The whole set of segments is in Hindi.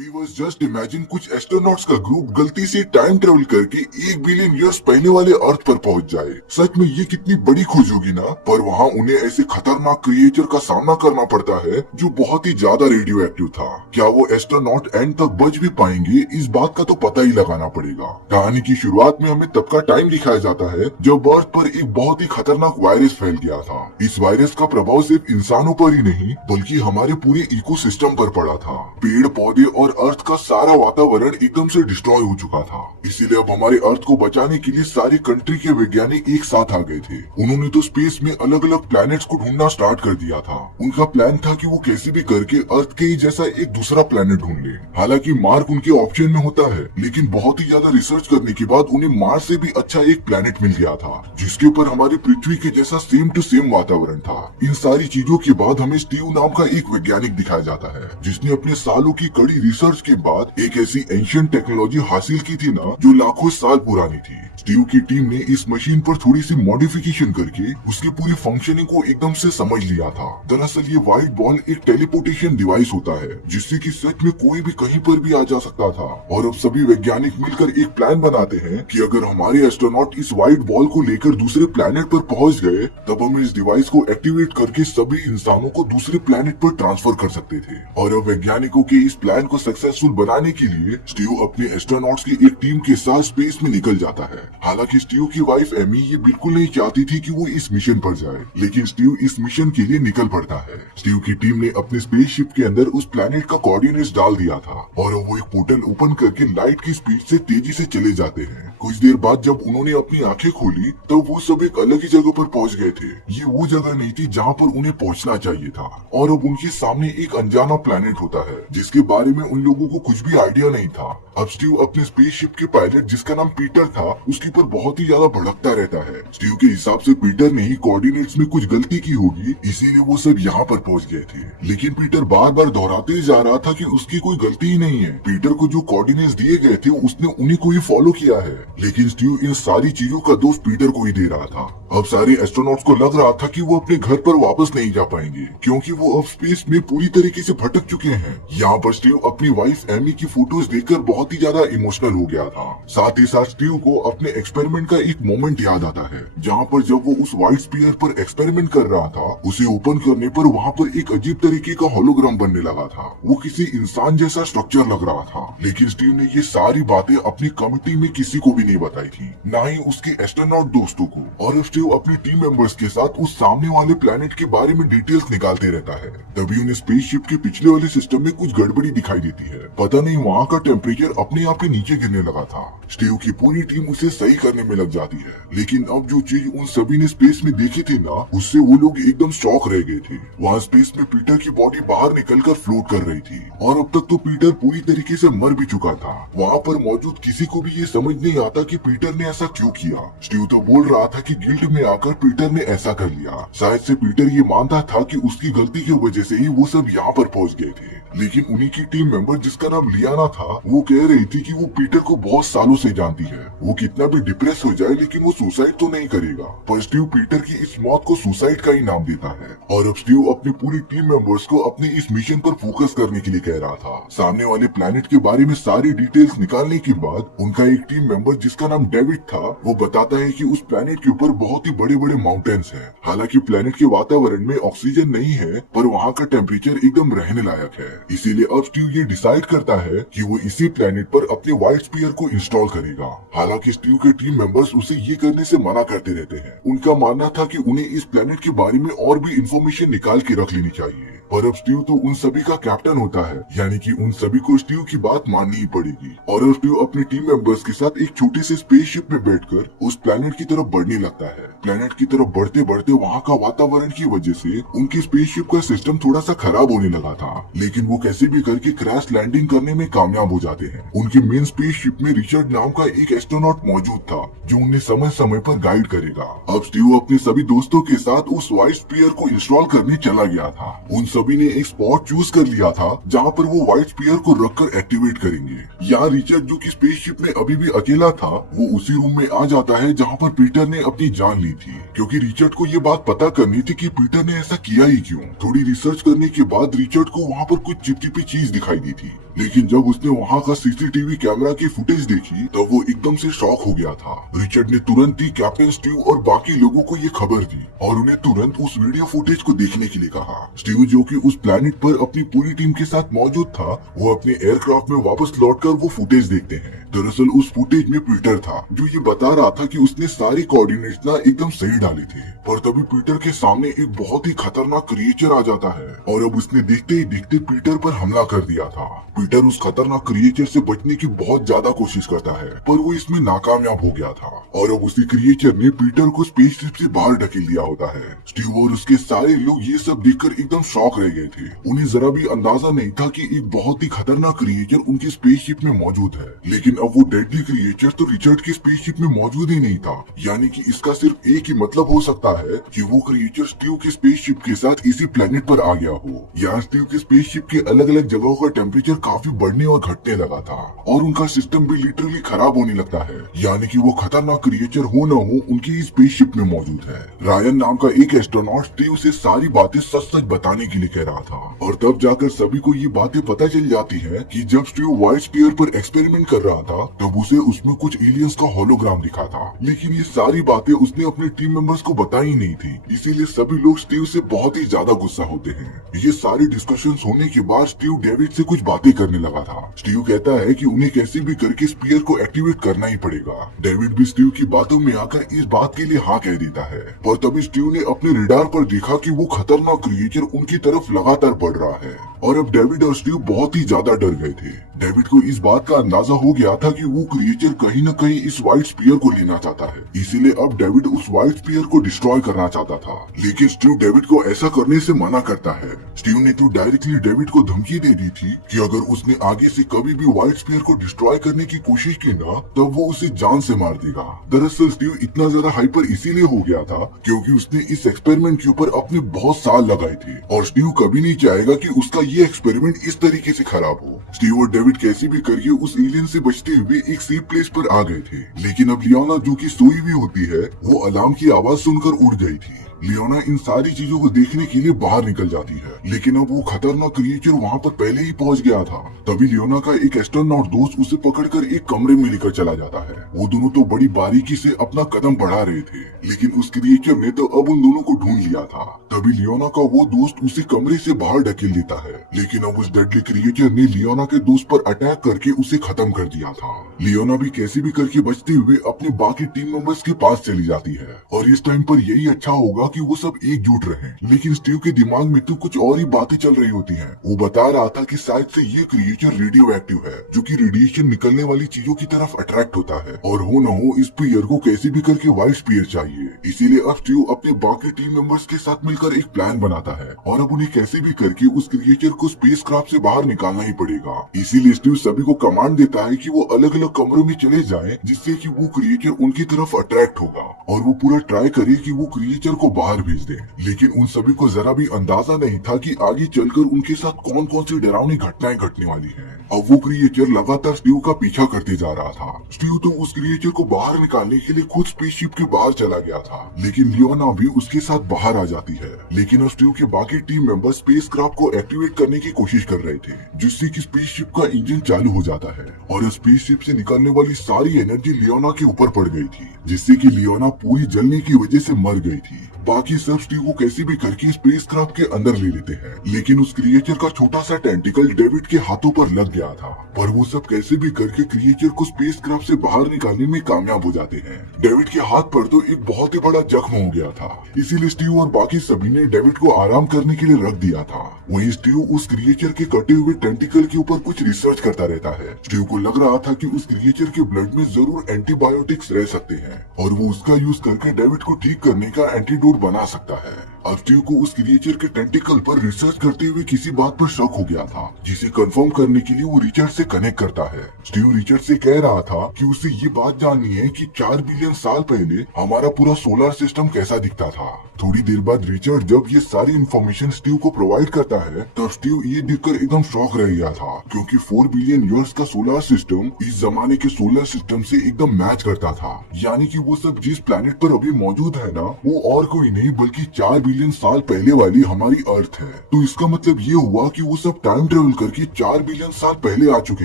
व्यूअर्स जस्ट इमेजिन कुछ एस्ट्रोनॉट्स का ग्रुप गलती से टाइम ट्रेवल करके 1 बिलियन ईयर्स पहले वाले अर्थ पर पहुंच जाए। सच में ये कितनी बड़ी खोज होगी ना। पर वहाँ उन्हें ऐसे खतरनाक क्रिएचर का सामना करना पड़ता है जो बहुत ही ज्यादा रेडियो एक्टिव था। क्या वो एस्ट्रोनॉट एंड तक बच भी पाएंगे, इस बात का तो पता ही लगाना पड़ेगा। कहानी की शुरुआत में हमें तब का टाइम दिखाया जाता है जब अर्थ पर एक बहुत ही खतरनाक वायरस फैल गया था। इस वायरस का प्रभाव सिर्फ इंसानों पर ही नहीं बल्कि हमारे पूरे इकोसिस्टम पर पड़ा था। पेड़ पौधे और अर्थ का सारा वातावरण एकदम से डिस्ट्रॉय हो चुका था। इसीलिए अब हमारे अर्थ को बचाने के लिए सारी कंट्री के वैज्ञानिक एक साथ आ गए थे। उन्होंने तो स्पेस में अलग अलग प्लैनेट्स को ढूंढना स्टार्ट कर दिया था। उनका प्लान था कि वो कैसे भी करके अर्थ के ही जैसा एक दूसरा प्लैनेट ढूंढ ले। हालांकि मार्स उनके ऑप्शन में होता है, लेकिन बहुत ही ज्यादा रिसर्च करने के बाद उन्हें मार्स से भी अच्छा एक प्लैनेट मिल गया था जिसके ऊपर हमारी पृथ्वी के जैसा सेम टू सेम वातावरण था। इन सारी चीजों के बाद हमें स्टीव नाम का एक वैज्ञानिक दिखाया जाता है जिसने अपने सालों की कड़ी रिसर्च के बाद एक ऐसी एंशिएंट टेक्नोलॉजी हासिल की थी ना जो लाखों साल पुरानी थी। स्टीव की टीम ने इस मशीन पर थोड़ी सी मॉडिफिकेशन करके उसकी पूरी फंक्शनिंग को एकदम से समझ लिया था। दरअसल ये व्हाइट बॉल एक टेलीपोर्टेशन डिवाइस होता है जिससे कि सच में कोई भी कहीं पर भी आ जा सकता था। और अब सभी वैज्ञानिक मिलकर एक प्लान बनाते हैं कि अगर हमारे एस्ट्रोनॉट इस व्हाइट बॉल को लेकर दूसरे प्लैनेट पर पहुंच गए तब हम इस डिवाइस को एक्टिवेट करके सभी इंसानों को दूसरे प्लैनेट पर ट्रांसफर कर सकते थे। और अब वैज्ञानिकों के इस प्लान को सक्सेसफुल बनाने के लिए स्टीव अपने एस्ट्रोनॉट्स की एक टीम के साथ स्पेस में निकल जाता है। हालांकि स्टीव की वाइफ एमी ये बिल्कुल नहीं चाहती थी कि वो इस मिशन पर जाए, लेकिन स्टीव इस मिशन के लिए निकल पड़ता है। स्टीव की टीम ने अपने स्पेसशिप के अंदर उस प्लैनेट का कोऑर्डिनेट्स डाल दिया था और वो एक पोर्टल ओपन करके लाइट की स्पीड से तेजी से चले जाते हैं। कुछ देर बाद जब उन्होंने अपनी आंखें खोली तब वो सब एक अलग ही जगह पर पहुंच गए थे। ये वो जगह नहीं थी जहाँ पर उन्हें पहुंचना चाहिए था। और अब उनके सामने एक अनजाना प्लैनेट होता है जिसके बारे में उन लोगों को कुछ भी आइडिया नहीं था। अब स्टीव अपने स्पेसशिप के पायलट जिसका नाम पीटर था उसके ऊपर बहुत ही ज्यादा भड़कता रहता है। स्टीव के हिसाब से पीटर ने ही कोऑर्डिनेट्स में कुछ गलती की होगी, इसीलिए वो सब यहाँ पर पहुँच गए थे। लेकिन पीटर बार बार दोहराते जा रहा था कि उसकी कोई गलती ही नहीं है। पीटर को जो कोऑर्डिनेट्स दिए गए थे उसने उन्हीं को ही फॉलो किया है। लेकिन स्टीव इन सारी चीजों का दोष पीटर को ही दे रहा था। अब सारे एस्ट्रोनॉट्स को लग रहा था कि वो अपने घर पर वापस नहीं जा पाएंगे क्योंकि वो अब स्पेस में पूरी तरीके से भटक चुके हैं। यहाँ पर स्टीव अपनी वाइफ एमी की फोटोज देखकर बहुत ही ज्यादा इमोशनल हो गया था। साथ ही साथ स्टीव को अपने एक्सपेरिमेंट का एक मोमेंट याद आता है जहाँ पर जब वो उस व्हाइट स्फीयर पर एक्सपेरिमेंट कर रहा था, उसे ओपन करने पर वहाँ पर एक अजीब तरीके का होलोग्राम बनने लगा था। वो किसी इंसान जैसा स्ट्रक्चर लग रहा था। लेकिन स्टीव ने ये सारी बातें अपनी कमिटी में किसी को भी नहीं बताई थी, ना ही उसके एस्ट्रोनॉट दोस्तों को। और स्टीव अपनी टीम मेंबर्स के साथ उस सामने वाले प्लैनेट के बारे में डिटेल्स निकालते रहता है। तभी उन्हें स्पेसशिप के पिछले वाले सिस्टम में कुछ गड़बड़ी दिखाई देती है। पता नहीं वहाँ का टेम्परेचर अपने आप ही नीचे गिरने लगा था। स्टीव की पूरी टीम उसे सही करने में लग जाती है। लेकिन अब जो चीज उन सभी ने स्पेस में देखी थी ना, उससे वो लोग एकदम शॉक रह गए थे। वहाँ स्पेस में पीटर की बॉडी बाहर निकलकर फ्लोट कर रही थी और अब तक तो पीटर पूरी तरीके से मर भी चुका था। वहाँ पर मौजूद किसी को भी ये समझ नहीं आता कि पीटर ने ऐसा क्यों किया। स्टीव तो बोल रहा था कि गिल्ट में आकर पीटर ने ऐसा कर लिया। शायद से पीटर ये मानता था कि उसकी गलती की वजह से ही वो सब यहाँ पर पहुँच गए थे। लेकिन उन्हीं की टीम मेंबर जिसका नाम लियाना था, वो कह रही थी कि वो पीटर को बहुत सालों से जानती है। वो कितना भी डिप्रेस हो जाए लेकिन वो सुसाइड तो नहीं करेगा। पर स्टीव पीटर की इस मौत को सुसाइड का ही नाम देता है। और अब स्टीव अपनी पूरी टीम मेंबर्स को अपने इस मिशन पर फोकस करने के लिए कह रहा था। सामने वाले प्लैनेट के बारे में सारी डिटेल्स निकालने के बाद उनका एक टीम मेंबर जिसका नाम डेविड था, वो बताता है कि उस प्लैनेट के ऊपर बहुत ही बड़े बड़े माउंटेन्स हैं। हालांकि प्लैनेट के वातावरण में ऑक्सीजन नहीं है पर वहाँ का टेम्परेचर एकदम रहने लायक है। इसीलिए अब स्टीव ये डिसाइड करता है कि वो इसी प्लैनेट पर अपने व्हाइट स्फीयर को इंस्टॉल करेगा। हालांकि स्टीव के टीम मेंबर्स उसे ये करने से मना करते रहते हैं। उनका मानना था कि उन्हें इस प्लैनेट के बारे में और भी इंफॉर्मेशन निकाल के रख लेनी चाहिए। पर अब स्टीव तो उन सभी का कैप्टन होता है, यानी कि उन सभी को स्टीव की बात माननी ही पड़ेगी। और अब स्टीव अपनी टीम मेंबर्स के साथ एक छोटे से स्पेसशिप में बैठकर उस प्लैनेट की तरफ बढ़ने लगता है। प्लैनेट की तरफ बढ़ते बढ़ते वहाँ का वातावरण की वजह से उनके स्पेसशिप का सिस्टम थोड़ा सा खराब होने लगा था, लेकिन वो कैसे भी करके क्रैश लैंडिंग करने में कामयाब हो जाते हैं। उनके मेन स्पेसशिप में रिचर्ड नाम का एक एस्ट्रोनॉट मौजूद था जो उन्हें समय समय पर गाइड करेगा। अब स्टीव अपने सभी दोस्तों के साथ उस व्हाइट स्फीयर को इंस्टॉल करने चला गया था। उन सभी ने एक स्पॉट चूज कर लिया था जहाँ पर वो व्हाइट स्फीयर को रखकर एक्टिवेट करेंगे। यहाँ रिचर्ड जो कि स्पेसशिप में अभी भी अकेला था, वो उसी रूम में आ जाता है जहाँ पर पीटर ने अपनी जान ली थी, क्योंकि रिचर्ड को ये बात पता करनी थी कि पीटर ने ऐसा किया ही क्यों। थोड़ी रिसर्च करने के बाद रिचर्ड को वहाँ पर कुछ चिपचिपी चीज दिखाई दी थी। लेकिन जब उसने वहाँ का सीसीटीवी कैमरा की फुटेज देखी तब वो एकदम से शॉक हो गया था। रिचर्ड ने तुरंत ही कैप्टन स्टीव और बाकी लोगों को ये खबर दी और उन्हें तुरंत उस वीडियो फुटेज को देखने के लिए कहा। स्टीव जो कि उस प्लेनेट पर अपनी पूरी टीम के साथ मौजूद था, वो अपने एयरक्राफ्ट में वापस लौटकर वो फुटेज देखते हैं। दरअसल उस फुटेज में पीटर था जो ये बता रहा था कि उसने सारी कोऑर्डिनेट्स ना एकदम सही डाले थे, पर तभी पीटर के सामने एक बहुत ही खतरनाक क्रिएचर आ जाता है और अब उसने देखते ही देखते पीटर पर हमला कर दिया था। पीटर उस खतरनाक क्रिएचर से बचने की बहुत ज्यादा कोशिश करता है, पर वो इसमें नाकामयाब हो गया था और अब उसी क्रिएचर ने पीटर को स्पेसशिप से बाहर ढकेल दिया होता है। स्टीव और उसके सारे लोग ये सब देखकर एकदम शॉक रह गए थे। उन्हें जरा भी अंदाजा नहीं था कि एक बहुत ही खतरनाक क्रिएचर उनकी स्पेसशिप में मौजूद है, लेकिन अब वो डेडली क्रिएचर तो रिचर्ड की स्पेसशिप में मौजूद ही नहीं था। यानी कि इसका सिर्फ एक ही मतलब हो सकता है कि वो क्रिएचर स्टीव की स्पेसशिप के साथ इसी प्लेनेट पर आ गया हो। यहाँ स्टीव की स्पेसशिप के अलग अलग जगहों का टेम्परेचर काफी बढ़ने और घटने लगा था और उनका सिस्टम भी लिटरली खराब होने लगता है। यानी कि वो खतरनाक क्रिएचर हो न हो उनकी स्पेसशिप में मौजूद है। रायन नाम का एक एस्ट्रोनॉट स्टीव से सारी बातें सच सच बताने के लिए कह रहा था और तब जाकर सभी को ये बातें पता चल जाती है कि जब स्टीव व्हाइट स्फीयर पर एक्सपेरिमेंट कर रहा था तब उसे उसमें कुछ एलियंस का होलोग्राम दिखा था, लेकिन ये सारी बातें उसने अपने टीम मेंबर्स को बताई नहीं थी। इसीलिए सभी लोग स्टीव से बहुत ही ज्यादा गुस्सा होते हैं। ये सारी डिस्कशन होने के बाद स्टीव डेविड से कुछ बातें करने लगा था। स्टीव कहता है कि उन्हें कैसे भी करके स्पीयर को एक्टिवेट करना ही पड़ेगा। डेविड भी स्टीव की बातों में आकर इस बात के लिए हाँ कह देता है, पर तभी स्टीव ने अपने रडार पर देखा कि वो खतरनाक क्रिएचर उनकी तरफ लगातार बढ़ रहा है और अब डेविड और स्टीव बहुत ही ज्यादा डर गए थे। डेविड को इस बात का अंदाजा हो गया था कि वो क्रिएचर कहीं न कहीं इस व्हाइट स्पीयर को लेना चाहता है, इसीलिए अब डेविड उस व्हाइट स्पीयर को डिस्ट्रॉय करना चाहता था। लेकिन स्टीव डेविड को ऐसा करने से मना करता है। स्टीव ने तो डायरेक्टली डेविड को धमकी दे दी थी कि अगर उसने आगे से कभी भी व्हाइट स्पीयर को डिस्ट्रॉय करने की कोशिश की ना तब वो उसे जान से मार देगा। दरअसल स्टीव इतना ज्यादा हाइपर इसीलिए हो गया था क्योंकि उसने इस एक्सपेरिमेंट के ऊपर अपने बहुत साल लगाए थे और स्टीव कभी नहीं चाहेगा कि उसका ये एक्सपेरिमेंट इस तरीके से खराब हो। स्टीव और डेविड कैसे भी करके उस एलियन से बचते हुए एक सेफ प्लेस पर आ गए थे, लेकिन अब लियोना जो कि सोई हुई होती है वो अलार्म की आवाज सुनकर उड़ गई थी। लियोना इन सारी चीजों को देखने के लिए बाहर निकल जाती है, लेकिन अब वो खतरनाक क्रिएचर वहाँ पर पहले ही पहुँच गया था। तभी लियोना का एक एस्ट्रोनॉट दोस्त उसे पकड़कर एक कमरे में लेकर चला जाता है। वो दोनों तो बड़ी बारीकी से अपना कदम बढ़ा रहे थे, लेकिन उस क्रिएचर ने तो अब उन दोनों को ढूंढ लिया था। तभी लियोना का वो दोस्त उसे कमरे से बाहर ढकेल देता है, लेकिन अब उस डेडली क्रिएचर ने लियोना के दोस्त पर अटैक करके उसे खत्म कर दिया था। लियोना भी कैसे भी करके बचते हुए अपने बाकी टीम मेंबर्स के पास चली जाती है और इस टाइम पर यही अच्छा होगा कि वो सब एकजुट रहें। लेकिन स्टीव के दिमाग में तो कुछ और ही बातें चल रही होती हैं। वो बता रहा था कि शायद से ये क्रिएचर रेडियो एक्टिव है जो कि रेडिएशन निकलने वाली चीजों की तरफ अट्रैक्ट होता है और हो न हो इस स्पीयर को कैसे भी करके व्हाइट स्पीयर चाहिए। इसीलिए अब स्टीव अपने बाकी टीम मेंबर्स के साथ मिलकर एक प्लान बनाता है और अब उन्हें कैसे भी करके उस क्रिएचर को स्पेसक्राफ्ट से बाहर निकालना ही पड़ेगा। इसीलिए स्टीव सभी को कमांड देता है कि वो अलग अलग कमरों में चले जाएं, जिससे कि वो क्रिएचर उनकी तरफ अट्रैक्ट होगा और वो पूरा ट्राई करे कि वो क्रिएचर को बाहर भेज दे। लेकिन उन सभी को जरा भी अंदाजा नहीं था कि आगे चलकर उनके साथ कौन कौन सी डरावनी घटनाएं घटने वाली हैं। अब वो क्रिएचर लगातार स्टीव का पीछा करते जा रहा था। स्टीव तो उस क्रिएचर को बाहर निकालने के लिए खुद स्पेसशिप के बाहर चला गया था, लेकिन लियोना भी उसके साथ बाहर आ जाती है। लेकिन अब स्टीव के बाकी टीम मेंबर स्पेसक्राफ्ट को एक्टिवेट करने की कोशिश कर रहे थे, जिससे कि स्पेसशिप का इंजन चालू हो जाता है और स्पेसशिप से निकलने वाली सारी एनर्जी लियोना के ऊपर पड़ गई थी, जिससे कि लियोना पूरी जलने की वजह से मर गई थी। बाकी सब स्टीव को कैसे भी करके स्पेसक्राफ्ट के अंदर ले लेते हैं, लेकिन उस क्रिएचर का छोटा सा टेंटिकल डेविड के हाथों पर लग गया था, पर वो सब कैसे भी करके क्रिएचर को स्पेसक्राफ्ट से बाहर निकालने में कामयाब हो जाते हैं। डेविड के हाथ पर तो एक बहुत ही बड़ा जख्म हो गया था, इसीलिए स्टीव और बाकी सभी ने डेविड को आराम करने के लिए रख दिया था। वहीं स्टीव उस क्रिएचर के कटे हुए टेंटिकल के ऊपर कुछ रिसर्च करता रहता है। स्टीव को लग रहा था कि उस क्रिएचर के ब्लड में जरूर एंटीबायोटिक्स रह सकते हैं और वो उसका यूज करके डेविड को ठीक करने का एंटीडोट बना सकता है। अब स्टीव को उस क्रिएचर के टेंटिकल पर रिसर्च करते हुए किसी बात पर शक हो गया था, जिसे कंफर्म करने के लिए वो रिचर्ड से कनेक्ट करता है। स्टीव रिचर्ड से कह रहा था कि उसे ये बात जाननी है कि 4 बिलियन साल पहले हमारा पूरा सोलर सिस्टम कैसा दिखता था। थोड़ी देर बाद रिचर्ड जब ये सारी इन्फॉर्मेशन स्टीव को प्रोवाइड करता है तब स्टीव ये देखकर एकदम शॉक रह गया था, क्योंकि 4 बिलियन ईयर्स का सोलर सिस्टम इस जमाने के सोलर सिस्टम से एकदम मैच करता था। यानी कि वो सब जिस प्लेनेट पर अभी मौजूद है ना, वो और कोई नहीं बल्कि 4 बिलियन साल पहले वाली हमारी अर्थ है। तो इसका मतलब ये हुआ कि वो सब टाइम ट्रेवल करके 4 बिलियन साल पहले आ चुके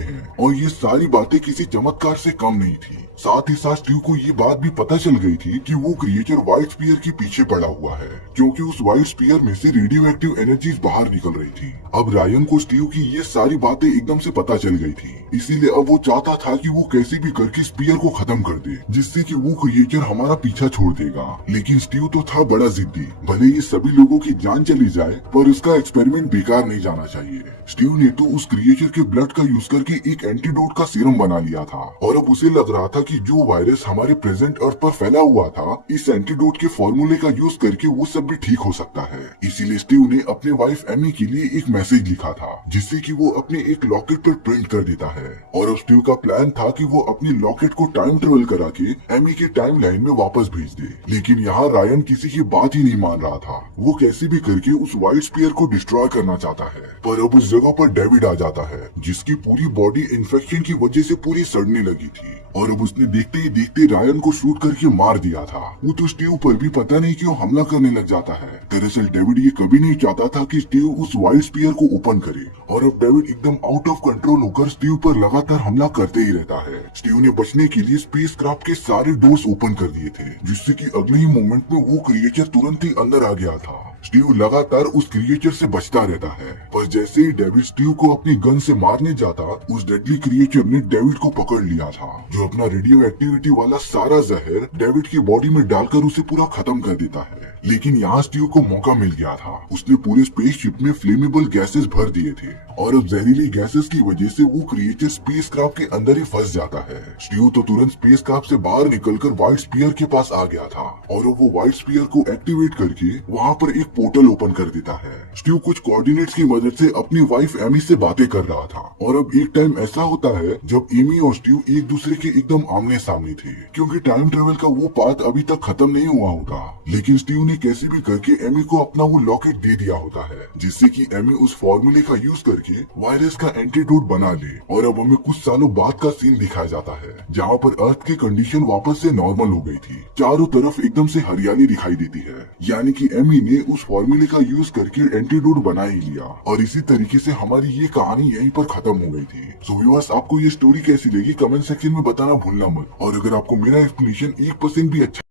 हैं और ये सारी बातें किसी चमत्कार से कम नहीं थी। साथ ही साथ स्टीव को ये बात भी पता चल गई थी कि वो क्रिएचर व्हाइट स्पीयर के पीछे पड़ा हुआ है, क्योंकि उस व्हाइट स्पीयर में से रेडियो एक्टिव एनर्जीज बाहर निकल रही थी। अब रायन को स्टीव की ये सारी बातें एकदम से पता चल गई थी, इसीलिए अब वो चाहता था कि वो कैसे भी करके स्पीयर को खत्म कर दे, जिससे कि वो क्रिएचर हमारा पीछा छोड़ देगा। लेकिन स्टीव तो था बड़ा जिद्दी, भले ये सभी लोगों की जान चली जाए पर उसका एक्सपेरिमेंट बेकार नहीं जाना चाहिए। स्टीव ने तो उस क्रिएचर के ब्लड का यूज करके एक एंटीडोट का सीरम बना लिया था और अब उसे लग रहा था कि जो वायरस हमारे प्रेजेंट अर्थ पर फैला हुआ था, इस एंटीडोट के फॉर्मूले का यूज करके वो सब भी ठीक हो सकता है। इसीलिए स्टीव ने अपने वाइफ एमी के लिए एक मैसेज लिखा था, जिससे कि वो अपने एक लॉकेट पर प्रिंट कर देता है। और अब स्टीव का प्लान था कि वो अपनी लॉकेट को टाइम ट्रेवल करा के एमी के टाइम लाइन में वापस भेज दे। लेकिन यहाँ रायन किसी की बात ही नहीं मान रहा था, वो कैसे भी करके उस व्हाइट स्पीयर को डिस्ट्रॉय करना चाहता है। पर अब उस जगह पर डेविड आ जाता है, जिसकी पूरी बॉडी इन्फेक्शन की वजह से पूरी सड़ने लगी थी और अब उसने देखते ही देखते रायन को शूट करके मार दिया था। वो तो स्टीव पर भी पता नहीं क्यों हमला करने लग जाता है। दरअसल डेविड ये कभी नहीं चाहता था कि स्टीव उस व्हाइट स्पीयर को ओपन करे और अब डेविड एकदम आउट ऑफ कंट्रोल होकर स्टीव पर लगातार हमला करते ही रहता है। स्टीव ने बचने के लिए स्पेस क्राफ्ट के सारे डोर्स ओपन कर दिए थे, जिससे कि अगले ही मोमेंट में वो क्रिएचर तुरंत ही अंदर आ गया था। स्टीव लगातार उस क्रिएचर से बचता रहता है, पर जैसे ही डेविड स्टीव को अपनी गन से मारने जाता, उस डेडली क्रिएचर ने डेविड को पकड़ लिया था, जो अपना रेडियो एक्टिविटी वाला सारा जहर डेविड की बॉडी में डालकर उसे पूरा खत्म कर देता है। लेकिन यहाँ स्टीव को मौका मिल गया था, उसने पूरे स्पेसशिप में फ्लेमेबल गैसेस भर दिए थे और अब जहरीली गैसेस की वजह से वो क्रिएचर स्पेस क्राफ्ट के अंदर ही फंस जाता है। स्टीव तो तुरंत स्पेस क्राफ्ट से बाहर निकलकर व्हाइट स्पीयर के पास आ गया था और अब वो व्हाइट स्पीयर को एक्टिवेट करके वहाँ पर एक पोर्टल ओपन कर देता है। स्टीव कुछ कोऑर्डिनेट्स की मदद से अपनी वाइफ एमी से बातें कर रहा था और अब एक टाइम ऐसा होता है जब एमी और स्टीव एक दूसरे के एकदम आमने सामने थे, क्योंकि टाइम ट्रेवल का वो पार्ट अभी तक खत्म नहीं हुआ होता। लेकिन स्टीव ने कैसे भी करके एमी को अपना वो लॉकेट दे दिया होता है, जिससे कि एमी उस फॉर्मूले का यूज करके वायरस का एंटीडोट बना ले। और अब हमें कुछ सालों बाद का सीन दिखाया जाता है, जहाँ पर अर्थ की कंडीशन वापस से नॉर्मल हो गई थी। चारों तरफ एकदम से हरियाली दिखाई देती है, यानी कि एमी ने उस फॉर्मूले का यूज करके एंटीडोट बना ही लिया और इसी तरीके से हमारी ये कहानी यहीं पर खत्म हो गई थी। सो व्यूअर्स, आपको ये स्टोरी कैसी लगी कमेंट सेक्शन में बताना भूलना मत। और अगर आपको मेरा एक्सप्लेनेशन 1% भी अच्छा